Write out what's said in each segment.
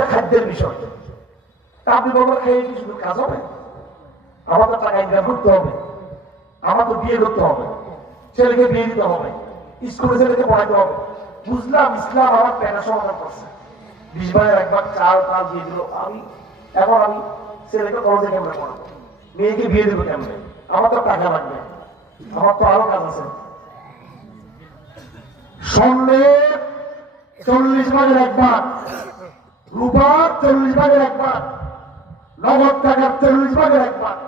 সে খাদ্যের বিষয়। তা আপনি বলবেন খেয়ে কি শুধু কাজ হবে? আমার তো টাকা ইনকাম করতে হবে, আমার তো বিয়ে করতে হবে, ছেলেকে বিয়ে দিতে হবে, স্কুলে ছেলেকে পড়াইতে হবে। বুঝলাম ইসলাম আমার প্যারা সমাধান করছে, 20 ভাগের 1 ভাগ চাল টাল দিয়ে দিল। এখন আমি ছেলেকে কলেজে কেমনে পড়াবো, মেয়েকে বিয়ে দেবো কেমনে? আমার তো টাকা লাগবে, আমার তো আরো কাজ আছে। স্বর্ণের 40 ভাগের 1 ভাগ, রূপার 40 ভাগের 1 ভাগ, নগদ টাকার 40 ভাগের 1 ভাগ।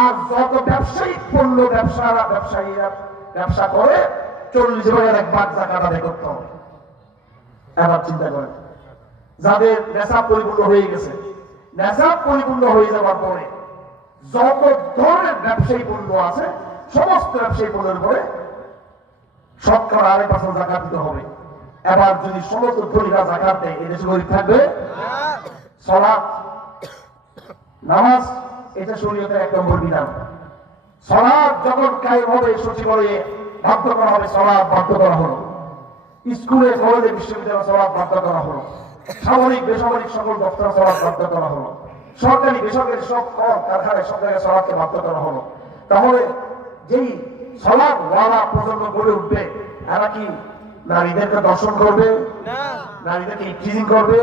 আর যত ব্যবসায়িক পণ্য ব্যবসায়ীরা ব্যবসা করে 40 ভাগের 1 ভাগ জাকাত আদায় করতে হবে। এবার চিন্তা করেন, যাদের নেশাব পরিপূর্ণ হয়ে গেছে, নেশাব পরিপূর্ণ হয়ে যাওয়ার পরে যত ধরনের ব্যবসায়ী পণ্য আছে সমস্ত ব্যবসায়ী পণ্যের উপরে শতকরা 2.5% জাকাত দিতে হবে। এবার যদি সমস্ত ধনীরা জাকাত দেয়, এদেশে গরিব থাকবে? সালাত, নামাজ, এটা শরীয়তের 1 নম্বর বিধান। সালাত যখন কায়েম হবে, সচিবালয়ে বাধ্য করা হবে, সালাত বাধ্য করা হলো। স্কুলে, কলেজে, বিশ্ববিদ্যালয়ে সালাত বাধ্য করা হলো। সামরিক বেসামরিক সকল দপ্তরে সালাত বাধ্য করা হলো। সরকারি বেসরকারি সব কারখানায় সব জায়গায় সালাতকে বাধ্য করা হলো। তাহলে যেই সালাত ওয়ালা প্রজন্ম গড়ে উঠবে, এরা কি নারীদেরকে দর্শন করবে? নারীদেরকে ইফটিজিং করবে?